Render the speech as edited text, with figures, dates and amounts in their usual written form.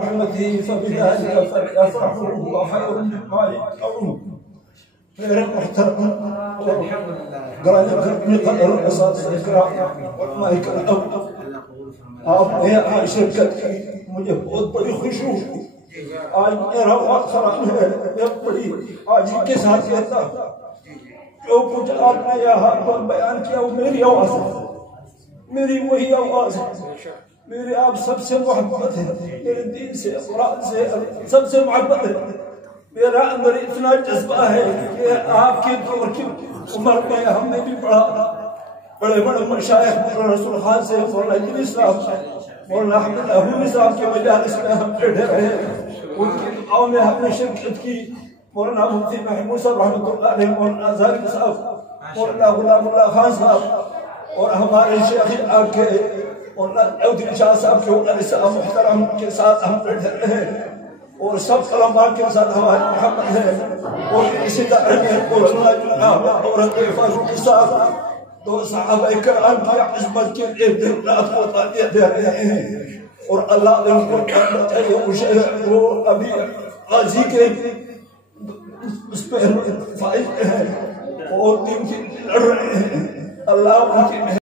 رحمته فبذلك فليفرحوا هو خير مما يجمعون. غير محترم قال بقدر الاساتذه الكرام والماء الكرام يا عائشه كتي مجھے بہت بڑی خوشی ہوئی آج میرا وقت خراب ہے میں بڑی آج کے ساتھ کہتا جو کچھ آپ نے یہاں پر بیان کیا وہ میری آواز ہے، میری وہی آواز ہے، میرے آپ سب سے محبت ہے، میرے دین سے قرآن سے سب سے محبت ہے، میرا اندر اتنا جذبہ ہے کہ آپ کے دور کی عمر میں ہم نے بھی پڑھا، بڑے بڑے مشائخ مولانا رسول خان سے، مولانا ادریس صاحب، مولانا احمد لاہوری صاحب کے مجالس میں ہم بیٹھے رہے، ان کی دعاؤں میں ہم نے شرکت کی، مولانا مفتی محمود صاحب رحمۃ اللہ علیہ، مولانا ظاہر صاحب، مولانا غلام اللہ خان صاحب، اور ہمارے شیخ آگے مولانا چودھری شاہ صاحب کے علماء محترم کے ساتھ ہم بیٹھے رہے، اور سب علماء کے ساتھ ہمارے محبت ہے، اور اسی طرح مولانا جناب عورت فاروقی صاحب دو صحابہ کرام کی عظمت کے لیے دن رات قربانیاں دے رہے ہیں، اور اللہ نے ان کو جاننا چاہیے وہ ابھی غازی کے اس پہ فائز ہیں اور دین کی لڑ رہے ہیں، اللہ ان کی